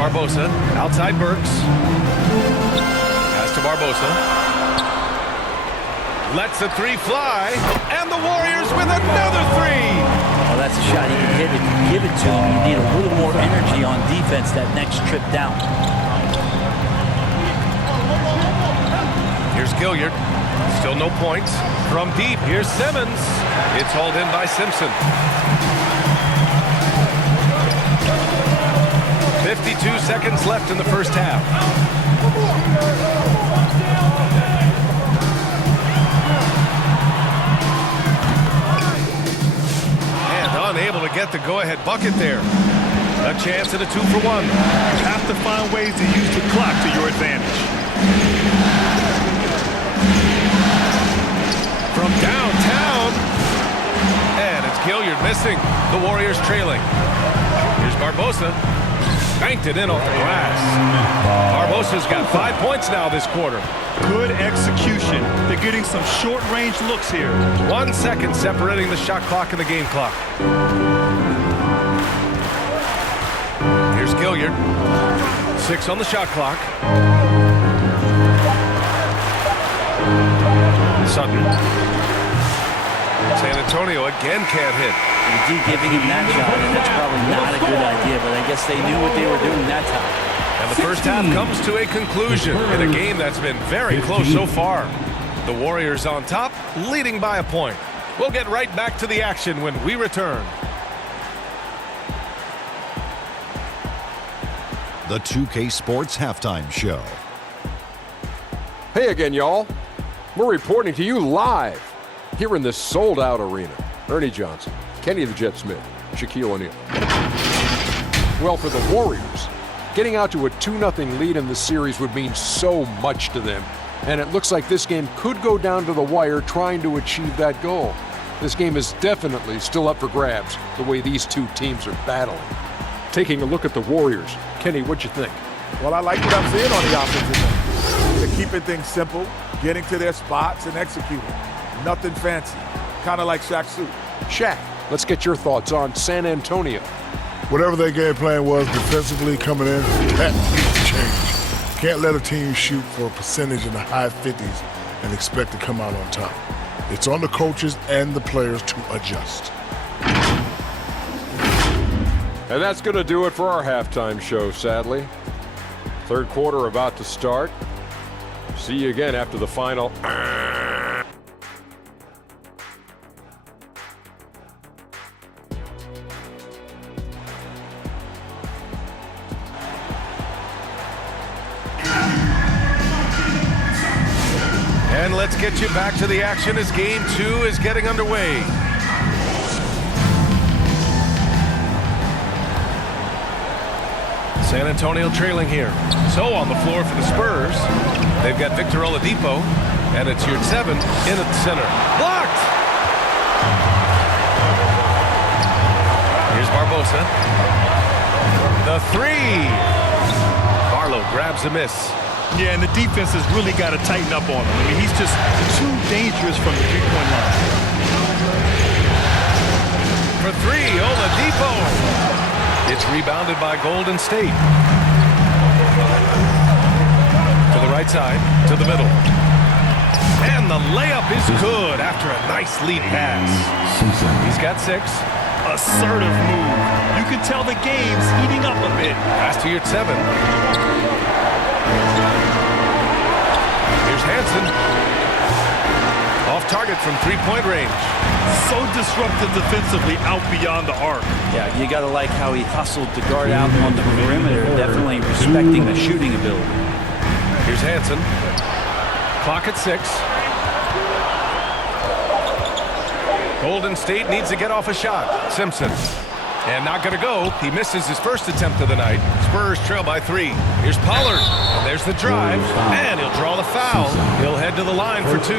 Barbosa. Outside Burks. Pass to Barbosa. Lets the three fly. And the Warriors with another three. Well, that's a shot he can hit. If you give it to him, you need a little more energy on defense that next trip down. Here's Gilliard. Still no points. From deep, here's Simmons. It's hauled in by Simpson. 52 seconds left in the first half. And unable to get the go-ahead bucket there. A chance at a 2-for-1. You have to find ways to use the clock to your advantage. From downtown, and it's Gilliard missing. The Warriors trailing. Here's Barbosa. Banked it in off the glass. Barbosa's got 5 points now this quarter. Good execution. They're getting some short-range looks here. 1 second separating the shot clock and the game clock. Here's Gilliard. 6 on the shot clock. Sutton. San Antonio again can't hit. You keep giving him that shot, and that's probably not a good idea, but I guess they knew what they were doing that time. And the first half comes to a conclusion in a game that's been very close so far. The Warriors on top, leading by a point. We'll get right back to the action when we return. The 2K Sports Halftime Show. Hey again, y'all. We're reporting to you live here in this sold-out arena. Ernie Johnson, Kenny the Jet Smith, Shaquille O'Neal. Well, for the Warriors, getting out to a 2-0 lead in the series would mean so much to them, and it looks like this game could go down to the wire trying to achieve that goal. This game is definitely still up for grabs, the way these two teams are battling. Taking a look at the Warriors, Kenny, what'd you think? Well, I like what I'm seeing on the offensive end. They're keeping things simple, getting to their spots and executing. Nothing fancy, kind of like Shaq's suit. Shaq, let's get your thoughts on San Antonio. Whatever their game plan was defensively coming in, that needs to change. Can't let a team shoot for a percentage in the high 50s and expect to come out on top. It's on the coaches and the players to adjust. And that's going to do it for our halftime show, sadly. Third quarter about to start. See you again after the final. And let's get you back to the action as game 2 is getting underway. San Antonio trailing here. So on the floor for the Spurs, they've got Victor Oladipo, and it's your 7 in at the center. Blocked! Here's Barbosa. The 3. Barlow grabs a miss. Yeah, and the defense has really got to tighten up on him. I mean, he's just too dangerous from the three-point line. For 3, Oladipo. It's rebounded by Golden State. To the right side, to the middle. And the layup is good after a nice lead pass. He's got 6. Assertive move. You can tell the game's heating up a bit. Pass to your 7. Here's Hansen. Off target from three-point range. So disruptive defensively out beyond the arc. Yeah, you got to like how he hustled to guard out on the perimeter, definitely respecting the shooting ability. Here's Hansen. Clock at 6. Golden State needs to get off a shot. Simpson. And not going to go. He misses his first attempt of the night. Spurs trail by 3. Here's Pollard. And there's the drive. And he'll draw the foul. He'll head to the line for 2.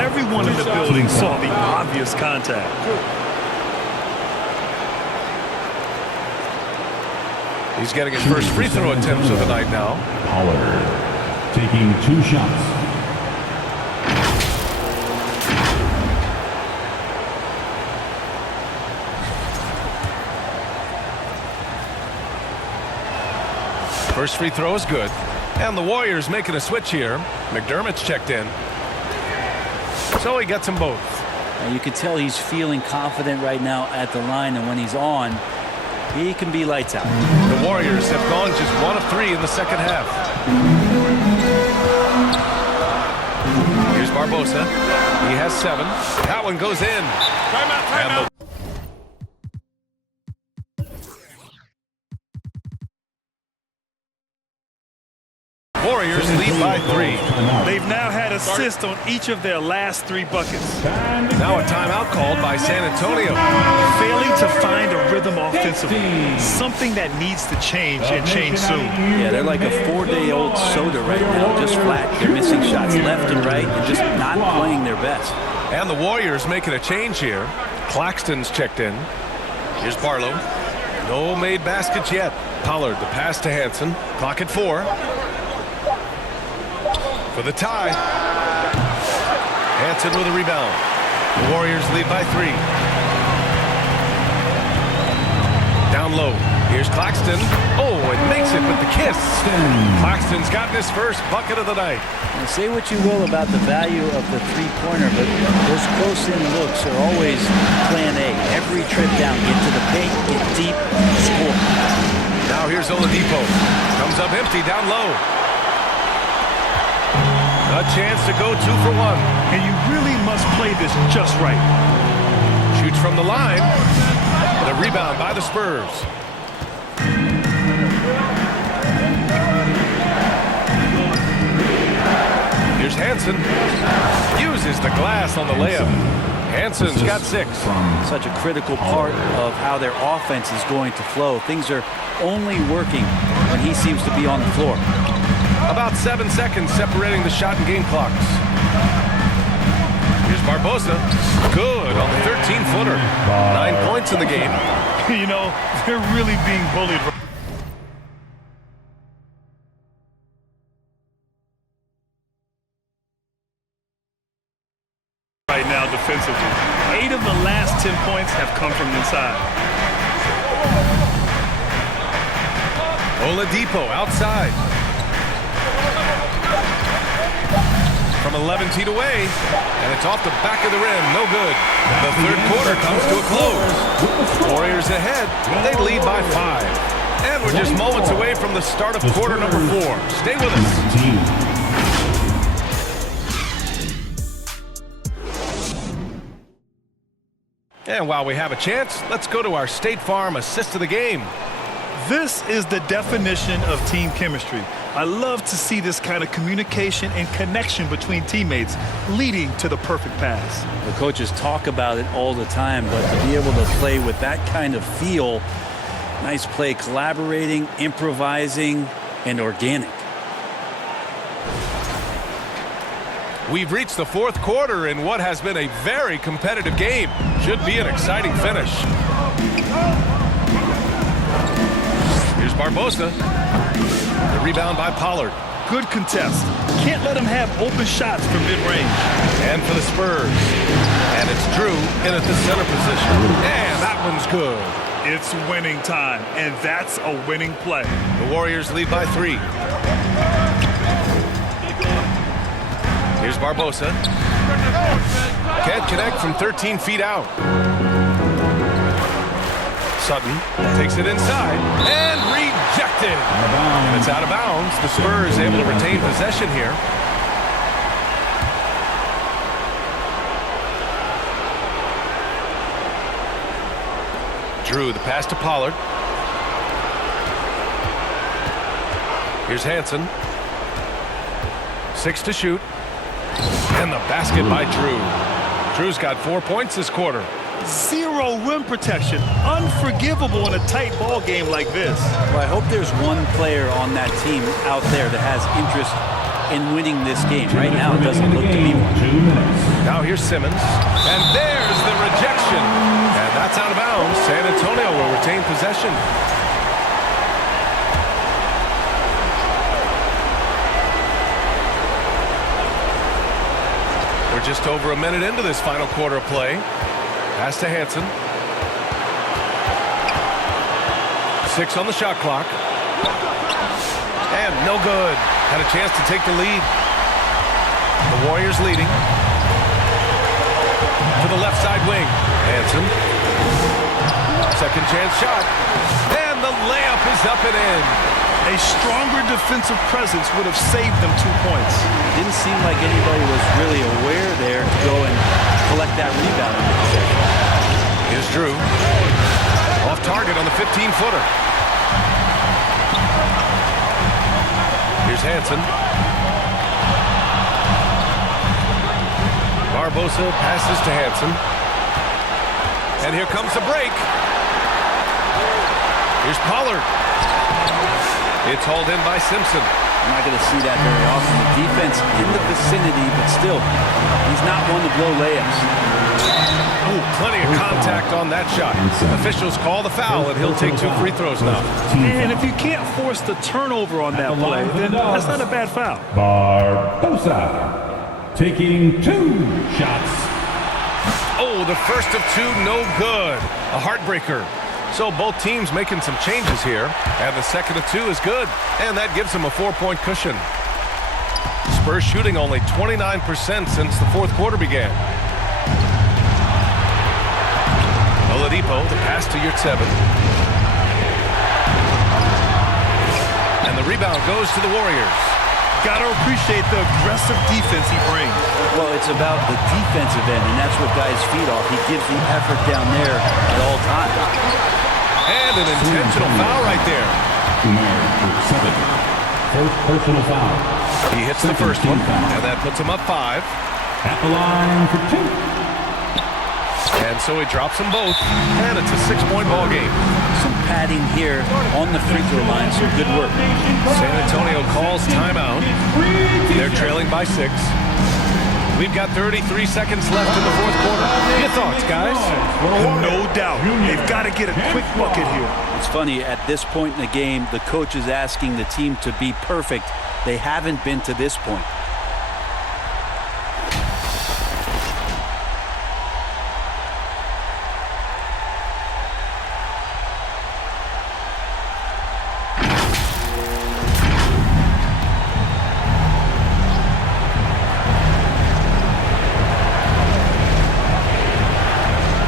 Everyone in the building saw the obvious contact. He's getting his first free throw attempts of the night now. Pollard taking 2 shots. First free throw is good. And the Warriors making a switch here. McDermott's checked in. So he gets them both. And you can tell he's feeling confident right now at the line, and when he's on, he can be lights out. The Warriors have gone just 1 of 3 in the second half. Here's Barbosa. He has 7. That one goes in. And the Warriors lead by 3. They've now had assists on each of their last 3 buckets. Now a timeout called by San Antonio. Failing to find a rhythm offensively. Something that needs to change and change soon. Yeah, they're like a 4-day-old soda right now, just flat. They're missing shots left and right and just not playing their best. And the Warriors making a change here. Claxton's checked in. Here's Barlow. No made baskets yet. Pollard, the pass to Hansen. Clock at 4. For the tie. Hansen with a rebound. The Warriors lead by 3. Down low. Here's Claxton. Oh, and makes it with the kiss. Claxton's gotten his first bucket of the night. And say what you will about the value of the three-pointer, but those close-in looks are always plan A. Every trip down, get to the paint, get deep, score. Now here's Oladipo. Comes up empty down low. A chance to go 2 for 1. And you really must play this just right. Shoots from the line. The rebound by the Spurs. Here's Hansen. Uses the glass on the layup. Hansen's got 6. Such a critical part of how their offense is going to flow. Things are only working when he seems to be on the floor. About 7 seconds separating the shot and game clocks. Here's Barbosa. Good on the 13-footer. 9 points in the game. You know, they're really being bullied right now defensively. 8 of the last 10 points have come from inside. Oladipo outside. From 11 feet away, and it's off the back of the rim. No good. The third quarter comes to a close. Warriors ahead. They lead by 5. And we're just moments away from the start of quarter number 4. Stay with us. And while we have a chance, let's go to our State Farm assist of the game. This is the definition of team chemistry. I love to see this kind of communication and connection between teammates leading to the perfect pass. The coaches talk about it all the time, but to be able to play with that kind of feel, nice play, collaborating, improvising, and organic. We've reached the 4th quarter in what has been a very competitive game. Should be an exciting finish. Here's Barbosa. The rebound by Pollard. Good contest. Can't let him have open shots from mid-range. And for the Spurs. And it's Drew in at the center position. And that one's good. It's winning time, and that's a winning play. The Warriors lead by 3. Here's Barbosa. Can't connect from 13 feet out. Sutton takes it inside and rejected. And it's out of bounds. The Spurs able to retain possession here. Drew, the pass to Pollard. Here's Hansen. 6 to shoot. And the basket by Drew. Drew's got 4 points this quarter. 0 rim protection. Unforgivable in a tight ball game like this. Well, I hope there's one player on that team out there that has interest in winning this game. Right now, it doesn't look to be one. Now here's Simmons. And there's the rejection. And that's out of bounds. San Antonio will retain possession. We're just over a minute into this final quarter of play. Pass to Hansen. 6 on the shot clock. And no good. Had a chance to take the lead. The Warriors leading. To the left side wing. Hansen. Second chance shot. And the layup is up and in. A stronger defensive presence would have saved them 2 points. Didn't seem like anybody was really aware there to go and collect that rebound in the possession. Here's Drew. Off target on the 15-footer. Here's Hansen. Barbosa passes to Hansen. And here comes the break. Here's Pollard. It's hauled in by Simpson. I'm not going to see that very often. The defense in the vicinity, but still, he's not one to blow layups. Ooh, plenty of contact on that shot. Officials call the foul, and he'll take 2 free throws now. And if you can't force the turnover on that play, then that's not a bad foul. Barbosa taking 2 shots. Oh, the first of 2, no good. A heartbreaker. So both teams making some changes here, and the second of 2 is good, and that gives them a 4-point cushion. Spurs shooting only 29% since the fourth quarter began. Oladipo, the pass to Yurtseven. And the rebound goes to the Warriors. Got to appreciate the aggressive defense he brings. Well, it's about the defensive end, and that's what guys feed off. He gives the effort down there at all times. And an intentional foul right there. Yurtseven. First personal foul. He hits the first one, and that puts him up 5. At the line for 2. And so he drops them both, and it's a 6-point ball game. Some padding here on the free throw line, some good work. San Antonio calls timeout. They're trailing by 6. We've got 33 seconds left in the fourth quarter. Your thoughts, guys? No doubt. They've got to get a quick bucket here. It's funny, at this point in the game, the coach is asking the team to be perfect. They haven't been to this point.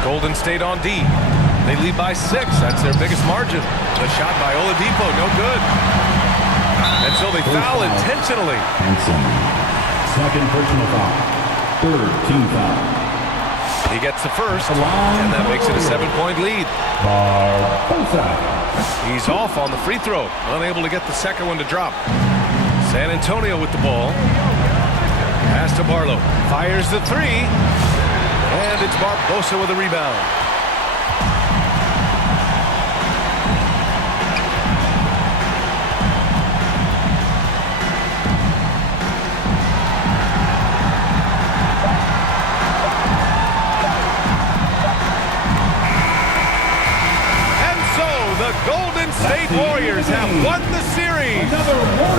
Golden State on D. They lead by 6. That's their biggest margin. The shot by Oladipo, no good. And so they foul intentionally. Hansen. Second personal foul. Third team foul. He gets the first, and that makes it a 7-point lead. Barbosa. He's off on the free throw, unable to get the second one to drop. San Antonio with the ball. Pass to Barlow. Fires the 3. And it's Barbosa with a rebound. The Golden State Warriors have won the series.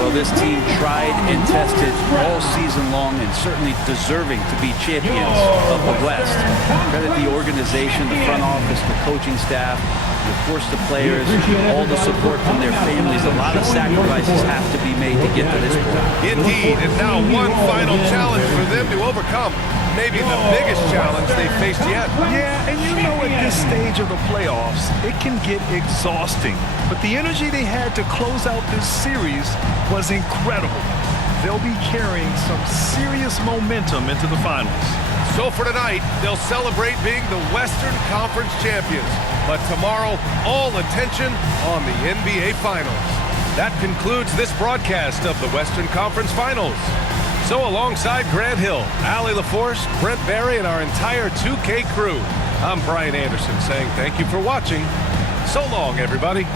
Well, this team tried and tested all season long and certainly deserving to be champions of the West. Credit the organization, the front office, the coaching staff, and of course the players, all the support from their families. A lot of sacrifices have to be made to get to this point. Indeed, and now one final challenge for them to overcome. Maybe the biggest challenge they've faced yet. Yeah, and you know at this stage of the playoffs, it can get exhausting. But the energy they had to close out this series was incredible. They'll be carrying some serious momentum into the finals. So for tonight, they'll celebrate being the Western Conference champions. But tomorrow, all attention on the NBA Finals. That concludes this broadcast of the Western Conference Finals. So alongside Grant Hill, Allie LaForce, Brent Barry, and our entire 2K crew, I'm Brian Anderson saying thank you for watching. So long, everybody.